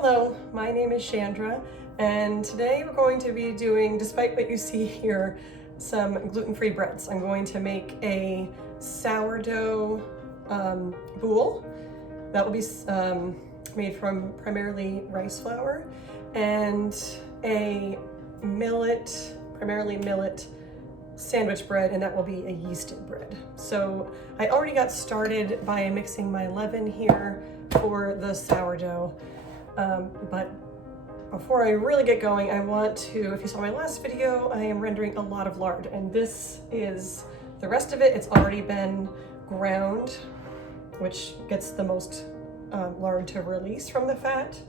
Hello, my name is Chandra, and today we're going to be doing, despite what you see here, some gluten-free breads. I'm going to make a sourdough boule that will be made from primarily rice flour, and a primarily millet sandwich bread, and that will be a yeasted bread. So I already got started by mixing my leaven here for the sourdough. But before I really get going, I want to, if you saw my last video, I am rendering a lot of lard, and this is the rest of it. It's already been ground, which gets the most lard to release from the fat,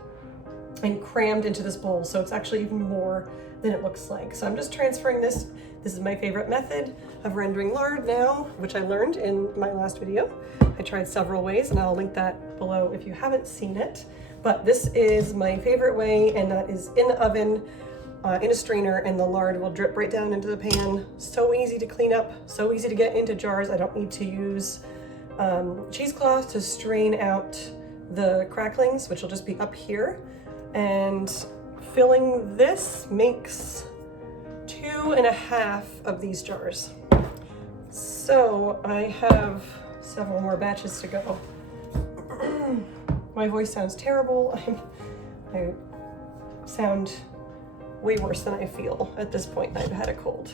and crammed into this bowl. So it's actually even more than it looks like. So I'm just transferring this. This is my favorite method of rendering lard now, which I learned in my last video. I tried several ways, and I'll link that below if you haven't seen it. But this is my favorite way, and that is in the oven, in a strainer, and the lard will drip right down into the pan. So easy to clean up, so easy to get into jars. I don't need to use cheesecloth to strain out the cracklings, which will just be up here. And filling this makes 2.5 of these jars. So I have several more batches to go. My voice sounds terrible. I sound way worse than I feel at this point. I've had a cold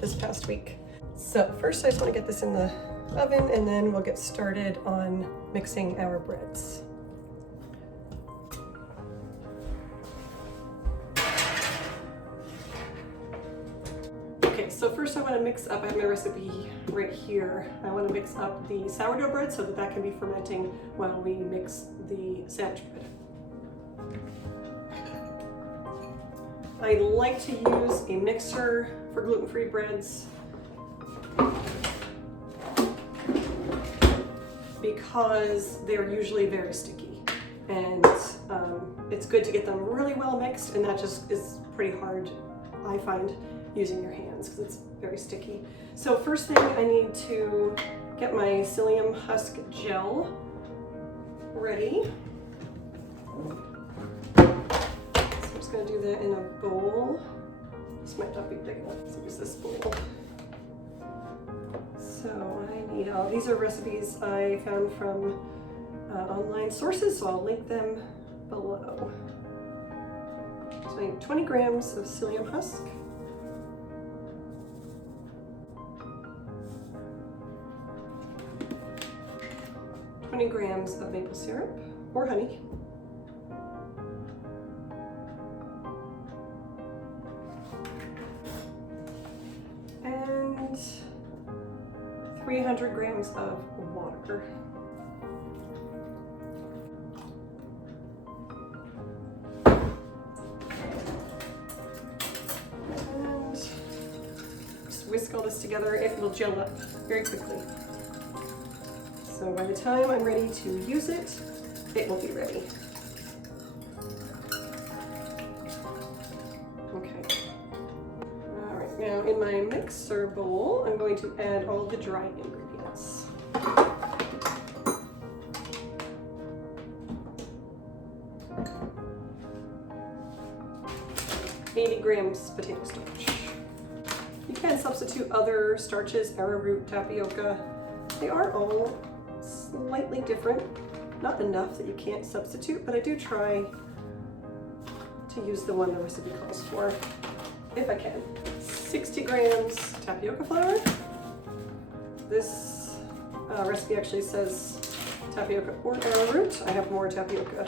this past week. So first I just want to get this in the oven, and then we'll get started on mixing our breads. Okay, so first I want to mix up, I have my recipe right here. I want to mix up the sourdough bread so that that can be fermenting while we mix the sandwich bread. I like to use a mixer for gluten-free breads because they're usually very sticky, and it's good to get them really well mixed, and that just is pretty hard, I find, using your hands because it's very sticky. So first thing, I need to get my psyllium husk gel ready. So I'm just going to do that in a bowl. This might not be big enough to use this bowl. So I need all these are recipes I found from online sources, so I'll link them below. So I need 20 grams of psyllium husk. 20 grams of maple syrup or honey, and 300 grams of water. And just whisk all this together. It will gel up very quickly. So by the time I'm ready to use it, it will be ready. Okay. All right, now in my mixer bowl, I'm going to add all the dry ingredients. 80 grams potato starch. You can substitute other starches, arrowroot, tapioca. They are all slightly different, not enough that you can't substitute, but I do try to use the one the recipe calls for, if I can. 60 grams tapioca flour. This recipe actually says tapioca or arrowroot. I have more tapioca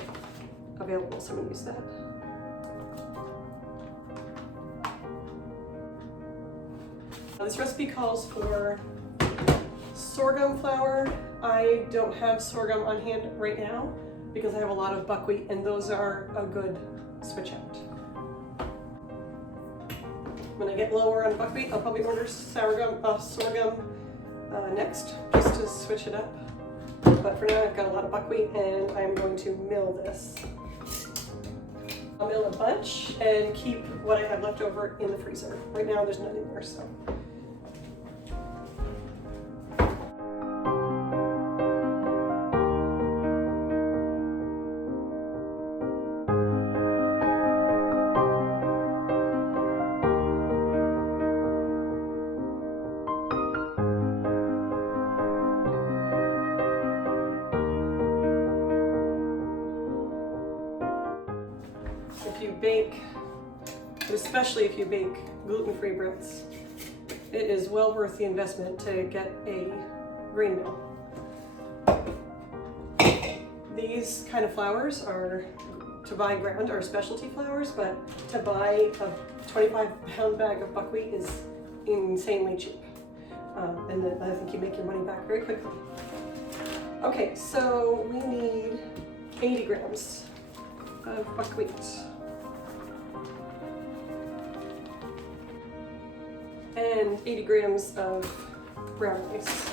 available, so I'm going to use that. This recipe calls for sorghum flour. I don't have sorghum on hand right now because I have a lot of buckwheat, and those are a good switch out. When I get lower on buckwheat, I'll probably order sorghum next, just to switch it up. But for now, I've got a lot of buckwheat, and I'm going to mill this. I'll mill a bunch and keep what I have left over in the freezer. Right now, there's none in there, so. if you bake, especially if you bake gluten-free breads, it is well worth the investment to get a grain mill. These kind of flours are, to buy ground, are specialty flours, but to buy a 25-pound bag of buckwheat is insanely cheap. And then I think you make your money back very quickly. Okay, so we need 80 grams of buckwheat. And 80 grams of brown rice.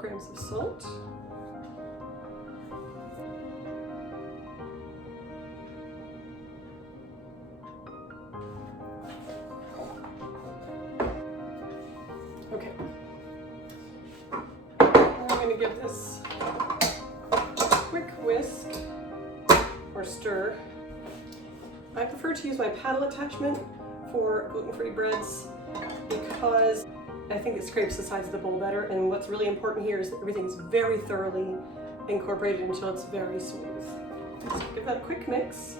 Grams of salt. Okay. I'm going to give this a quick whisk or stir. I prefer to use my paddle attachment for gluten-free breads because I think it scrapes the sides of the bowl better, and what's really important here is that everything's very thoroughly incorporated until it's very smooth. So give that a quick mix.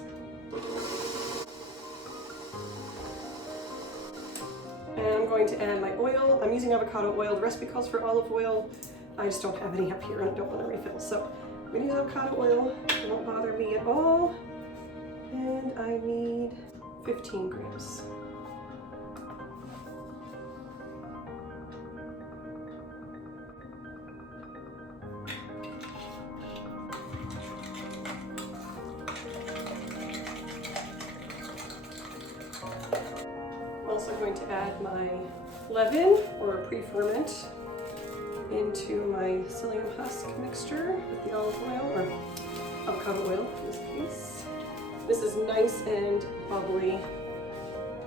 And I'm going to add my oil. I'm using avocado oil. The recipe calls for olive oil. I just don't have any up here and I don't want to refill. So I'm going to use avocado oil. It won't bother me at all. And I need 15 grams. Also going to add my leaven or pre-ferment into my psyllium husk mixture with the olive oil, or avocado oil in this case. This is nice and bubbly.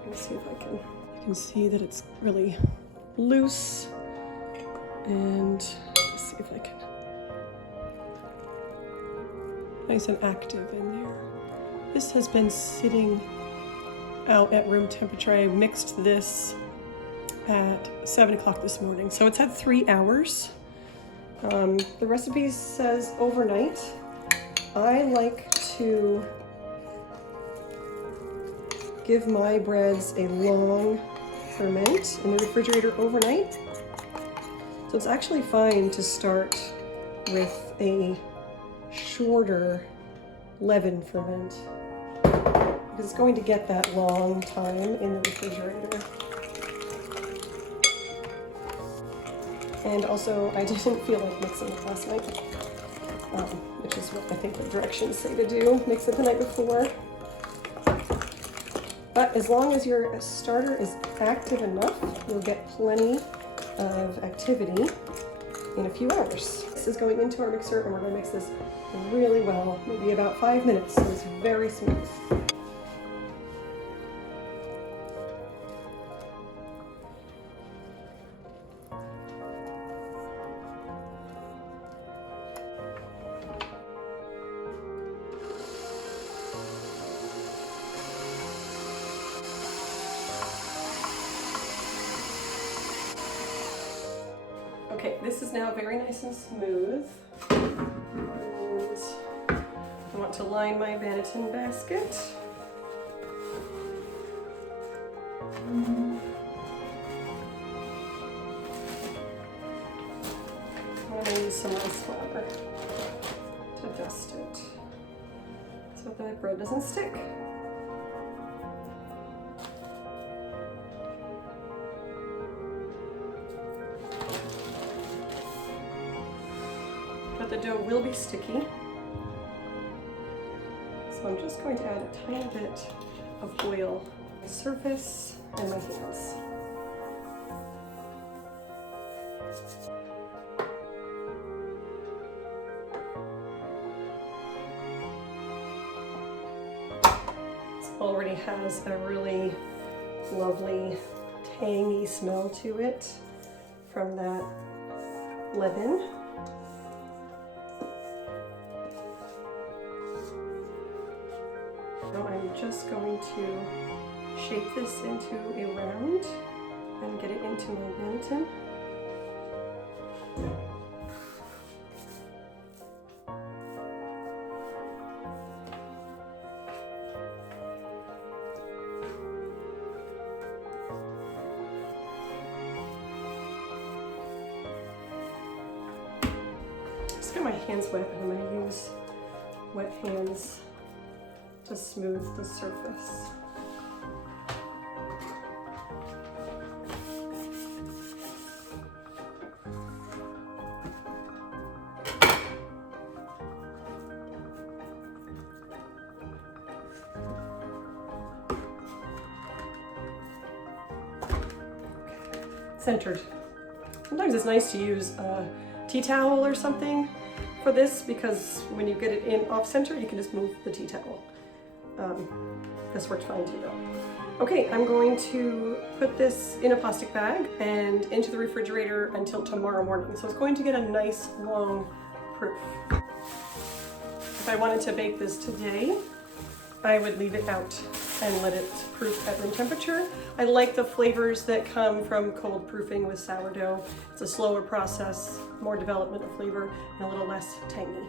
Let's see if I can. You can see that it's really loose, and let's see if I can. Nice and active in there. This has been sitting out at room temperature. I mixed this at 7 o'clock this morning, so it's had 3 hours. The recipe says overnight. I like to give my breads a long ferment in the refrigerator overnight. So it's actually fine to start with a shorter leaven ferment, because it's going to get that long time in the refrigerator. And also, I didn't feel like mixing it last night, which is what I think the directions say to do. Mix it the night before. But as long as your starter is active enough, you'll get plenty of activity in a few hours. This is going into our mixer, and we're going to mix this really well, maybe about 5 minutes, so it's very smooth. Okay, this is now very nice and smooth. And I want to line my Banneton basket. I'm going to use some rice flour to dust it so that bread doesn't stick. But the dough will be sticky, so I'm just going to add a tiny bit of oil on my surface and my hands. This already has a really lovely tangy smell to it from that leaven. Now I'm just going to shape this into a round and get it into my gluten. Just got my hands wet, and I'm going to use wet hands to smooth the surface. Centered. Sometimes it's nice to use a tea towel or something for this, because when you get it in off center, you can just move the tea towel. This worked fine too though. Okay, I'm going to put this in a plastic bag and into the refrigerator until tomorrow morning. So it's going to get a nice long proof. If I wanted to bake this today, I would leave it out and let it proof at room temperature. I like the flavors that come from cold proofing with sourdough. It's a slower process, more development of flavor, and a little less tangy.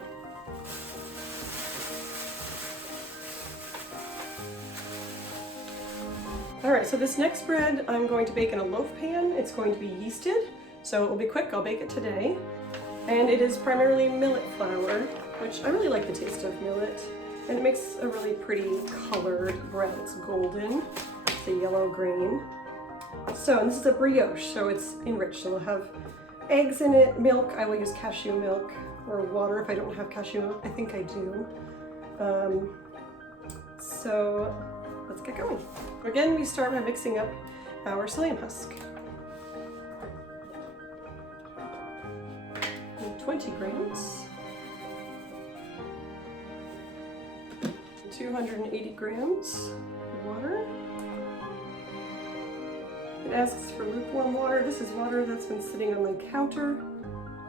All right, so this next bread I'm going to bake in a loaf pan. It's going to be yeasted, so it will be quick. I'll bake it today. And it is primarily millet flour, which I really like the taste of millet. And it makes a really pretty colored bread. It's golden, it's a yellow grain. So, and this is a brioche, so it's enriched. So it'll have eggs in it, milk. I will use cashew milk or water if I don't have cashew milk. I think I do. So let's get going. Again, we start by mixing up our psyllium husk. 20 grams. 280 grams of water. It asks for lukewarm water. This is water that's been sitting on my counter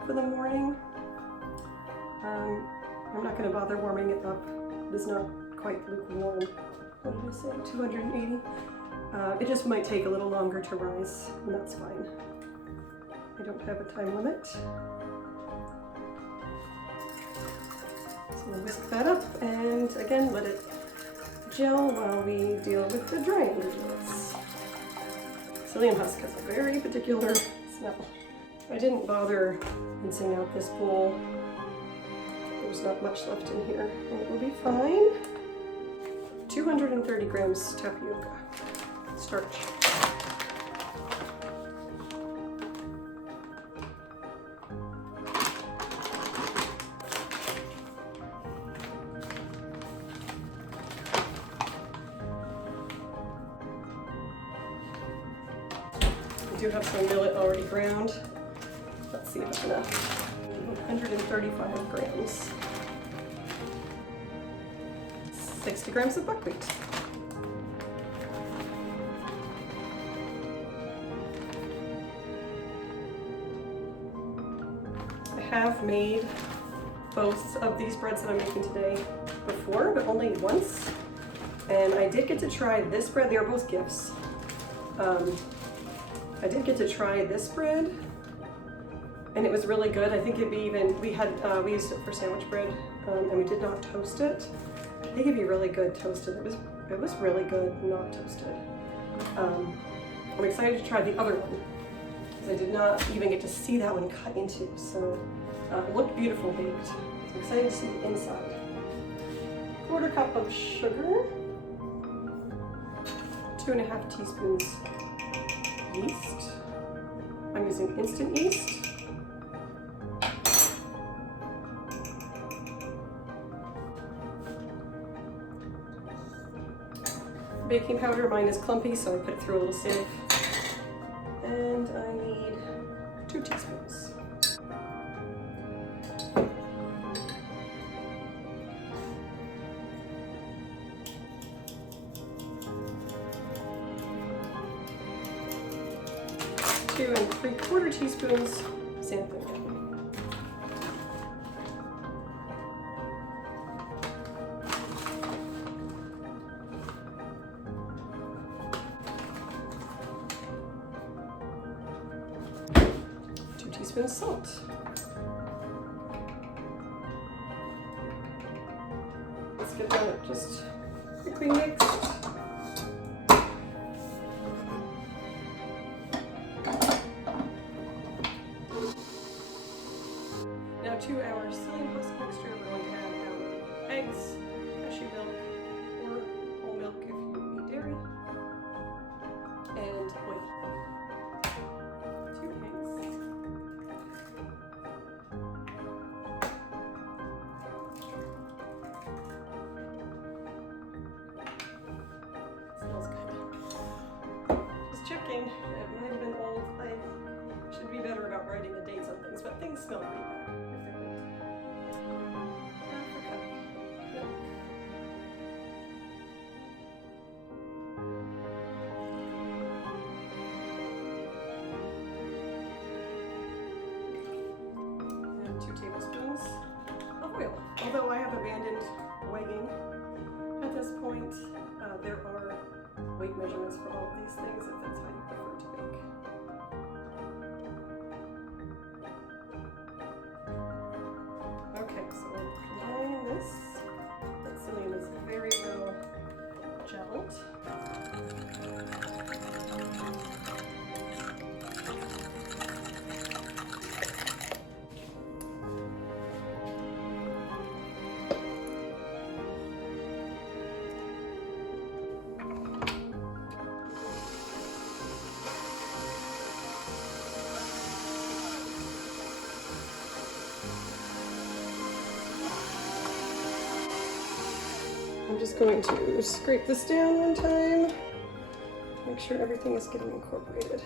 for the morning. I'm not going to bother warming it up. It is not quite lukewarm. What did I say? 280. It just might take a little longer to rise, and that's fine. I don't have a time limit. We'll whisk that up and again let it gel while we deal with the dry ingredients. Psyllium husk has a very particular smell. I didn't bother rinsing out this bowl. There's not much left in here, and it will be fine. 230 grams tapioca starch. I do have some millet already ground. Let's see if it's enough. 135 grams. 60 grams of buckwheat. I have made both of these breads that I'm making today before, but only once. And I did get to try this bread. They are both gifts. I did get to try this bread, and it was really good. I think it'd be even, we used it for sandwich bread, and we did not toast it. I think it'd be really good toasted. It was really good not toasted. I'm excited to try the other one, because I did not even get to see that one cut into, so it looked beautiful baked. So I'm excited to see the inside. 1/4 cup of sugar, 2½ teaspoons yeast. I'm using instant yeast. Baking powder, mine is clumpy, so I put it through a little sieve. And I need 2 teaspoons. Two and 3/4 teaspoons sampling it. 2 teaspoons salt. Let's get that just quickly mixed. Now to our psyllium husk mixture, we're going to add our eggs, cashew milk, or whole milk if you eat dairy, and oil. 2 eggs. Smells good. Just checking. It might have been old. I should be better about writing the dates on things, but things smell pretty bad. And 2 tablespoons of oil. Although I have abandoned weighing at this point, there are weight measurements for all of these things if that's how you prefer to bake. Okay, so we're combining this. That psyllium is very well gelled. I'm just going to scrape this down one time, make sure everything is getting incorporated.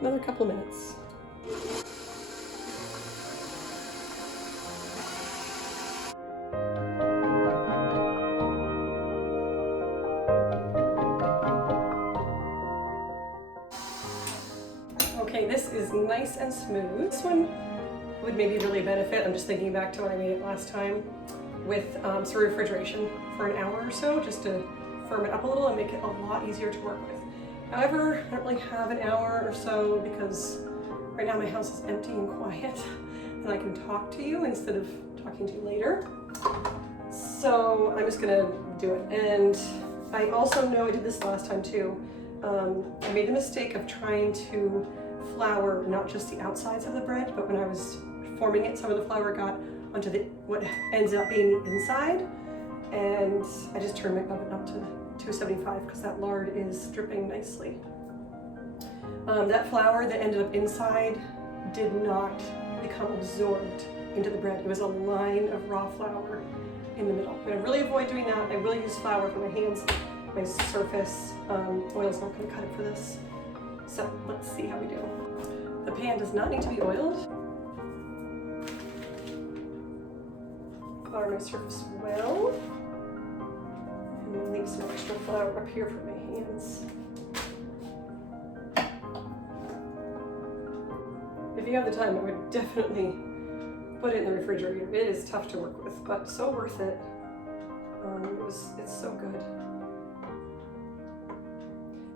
Another couple minutes. Okay, this is nice and smooth. This one would maybe really benefit, I'm just thinking back to when I made it last time, with some refrigeration for an hour or so, just to firm it up a little and make it a lot easier to work with. However, I don't really have an hour or so because right now my house is empty and quiet and I can talk to you instead of talking to you later. So I'm just gonna do it. And I also know I did this last time too. I made the mistake of trying to flour not just the outsides of the bread, but when I was forming it, some of the flour got onto what ends up being the inside, and I just turned my oven up to 275 because that lard is dripping nicely. That flour that ended up inside did not become absorbed into the bread. It was a line of raw flour in the middle. I'm going to really avoid doing that. I really use flour for my hands, my surface. Oil's not going to cut it for this. So let's see how we do. The pan does not need to be oiled. Flour my surface well. I'm going to leave some extra flour up here for my hands. If you have the time, I would definitely put it in the refrigerator. It is tough to work with, but so worth it. It's so good.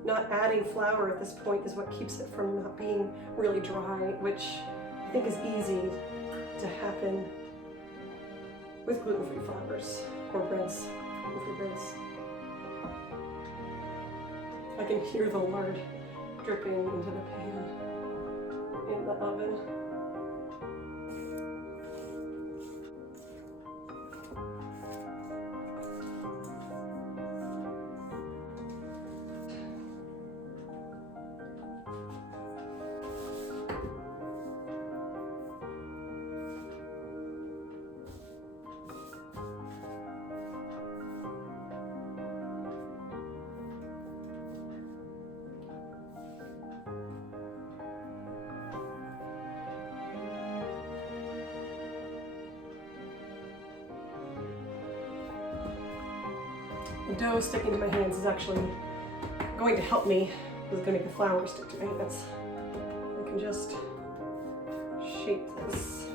Not adding flour at this point is what keeps it from not being really dry, which I think is easy to happen with gluten-free flours or breads, gluten-free breads. I can hear the lard dripping into the pan in the oven. The dough sticking to my hands is actually going to help me. It's going to make the flour stick to my hands. Okay. can just shape this.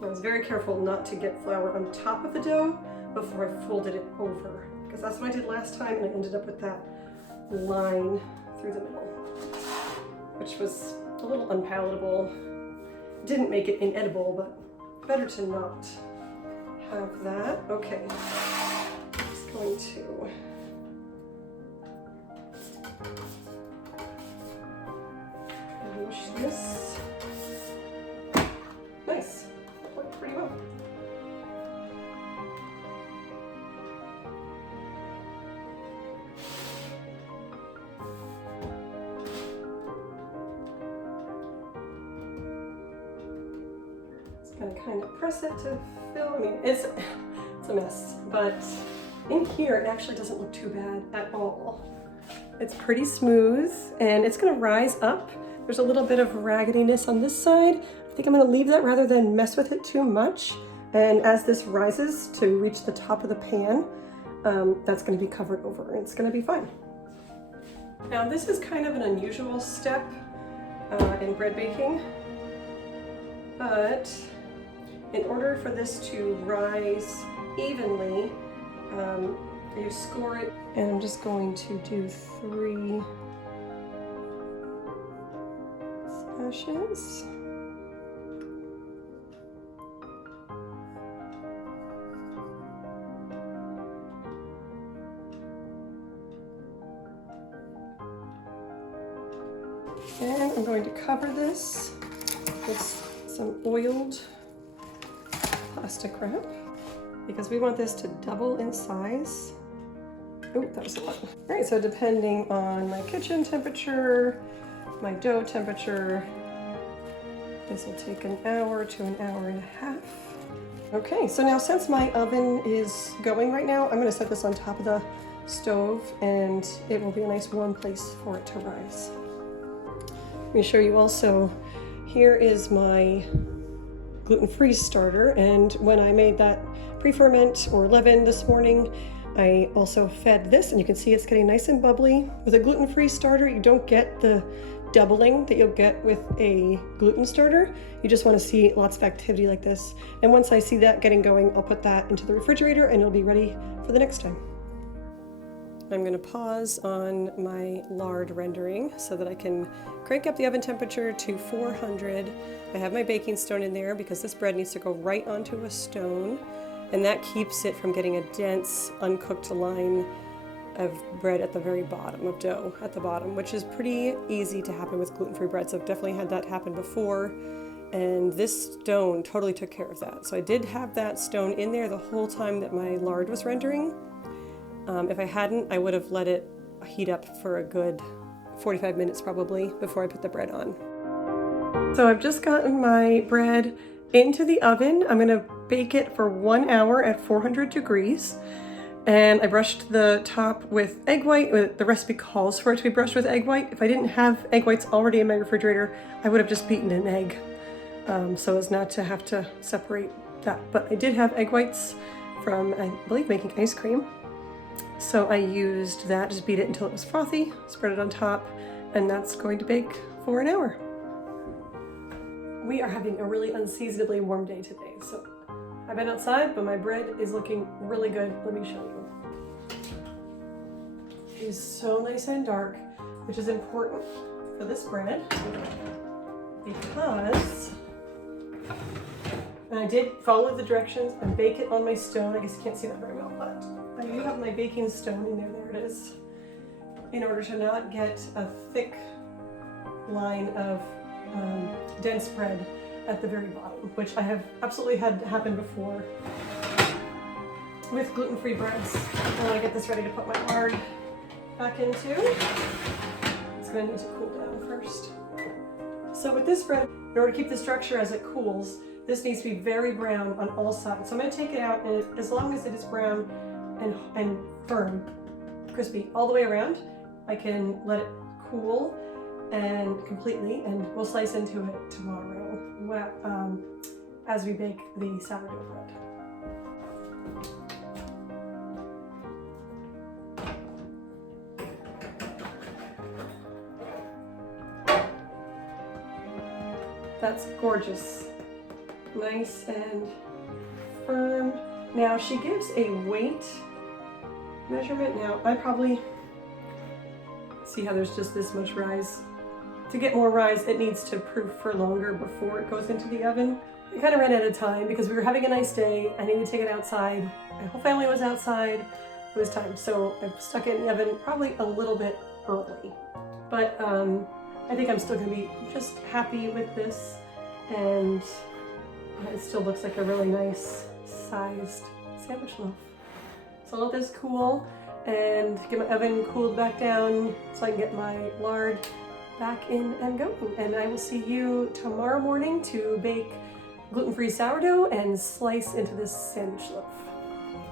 I was very careful not to get flour on top of the dough before I folded it over, because that's what I did last time, and I ended up with that line through the middle, which was a little unpalatable. Didn't make it inedible, but better to not have that. Okay, I'm just going to mush this. Nice, worked pretty well. Just gonna kind of press it to fill. I mean, it's a mess, but in here it actually doesn't look too bad at all. It's pretty smooth, and it's gonna rise up. There's a little bit of raggediness on this side. I think I'm gonna leave that rather than mess with it too much. And as this rises to reach the top of the pan, that's gonna be covered over, and it's gonna be fine. Now this is kind of an unusual step in bread baking, but in order for this to rise evenly, you score it, and I'm just going to do 3 slashes. And I'm going to cover this with some oiled plastic wrap, because we want this to double in size. Oh, that was a lot. All right, so depending on my kitchen temperature, my dough temperature, this will take an hour to an hour and a half. Okay, so now since my oven is going right now, I'm gonna set this on top of the stove, and it will be a nice warm place for it to rise. Let me show you also, here is my gluten-free starter, and when I made that pre-ferment or leaven this morning, I also fed this, and you can see it's getting nice and bubbly. With a gluten-free starter, you don't get the doubling that you'll get with a gluten starter. You just want to see lots of activity like this. And once I see that getting going, I'll put that into the refrigerator and it'll be ready for the next time. I'm going to pause on my lard rendering so that I can crank up the oven temperature to 400. I have my baking stone in there because this bread needs to go right onto a stone, and that keeps it from getting a dense, uncooked line of bread at the very bottom, of dough at the bottom, which is pretty easy to happen with gluten-free breads. I've definitely had that happen before, and this stone totally took care of that. So I did have that stone in there the whole time that my lard was rendering. If I hadn't, I would have let it heat up for a good 45 minutes probably before I put the bread on. So I've just gotten my bread into the oven. I'm gonna bake it for 1 hour at 400 degrees. And I brushed the top with egg white. The recipe calls for it to be brushed with egg white. If I didn't have egg whites already in my refrigerator, I would have just beaten an egg so as not to have to separate that. But I did have egg whites from, I believe, making ice cream. So I used that, just beat it until it was frothy, spread it on top, and that's going to bake for an hour. We are having a really unseasonably warm day today, so I've been outside, but my bread is looking really good. Let me show you. It is so nice and dark, which is important for this bread because, and I did follow the directions and bake it on my stone. I guess you can't see that very well, but I do have my baking stone in there. There it is. In order to not get a thick line of dense bread at the very bottom, which I have absolutely had happen before with gluten-free breads. I want to get this ready to put my lard back into. It's going to need to cool down first. So with this bread, in order to keep the structure as it cools, this needs to be very brown on all sides. So I'm going to take it out, and as long as it is brown and firm, crispy all the way around, I can let it cool and completely, and we'll slice into it tomorrow as we bake the sourdough bread. That's gorgeous. Nice and firm. Now she gives a weight measurement. Now I probably see how there's just this much rise. To get more rise, it needs to proof for longer before it goes into the oven. I kind of ran out of time because we were having a nice day. I needed to take it outside. My whole family was outside. It was time, so I stuck it in the oven probably a little bit early. But I think I'm still gonna be just happy with this, and it still looks like a really nice sized sandwich loaf. So I'll let this cool and get my oven cooled back down so I can get my lard back in and going. And I will see you tomorrow morning to bake gluten-free sourdough and slice into this sandwich loaf.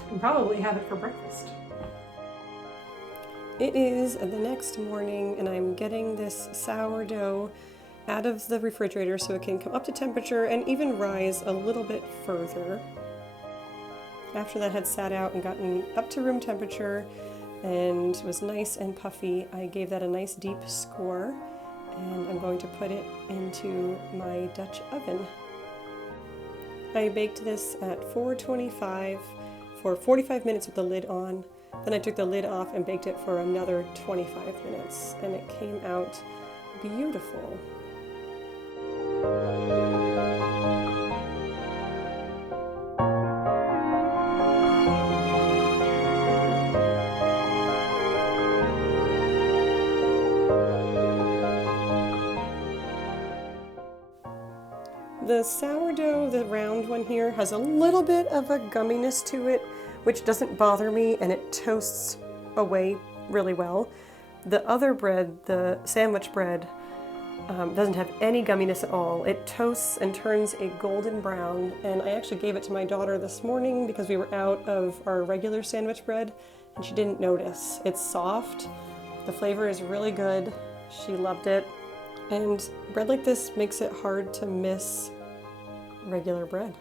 And probably have it for breakfast. It is the next morning and I'm getting this sourdough out of the refrigerator so it can come up to temperature and even rise a little bit further. After that had sat out and gotten up to room temperature and was nice and puffy, I gave that a nice deep score, and I'm going to put it into my Dutch oven. I baked this at 425 for 45 minutes with the lid on. Then I took the lid off and baked it for another 25 minutes, and it came out beautiful. The sourdough, the round one here, has a little bit of a gumminess to it, which doesn't bother me, and it toasts away really well. The other bread, the sandwich bread, doesn't have any gumminess at all. It toasts and turns a golden brown, and I actually gave it to my daughter this morning because we were out of our regular sandwich bread, and she didn't notice. It's soft, the flavor is really good, she loved it, and bread like this makes it hard to miss regular bread.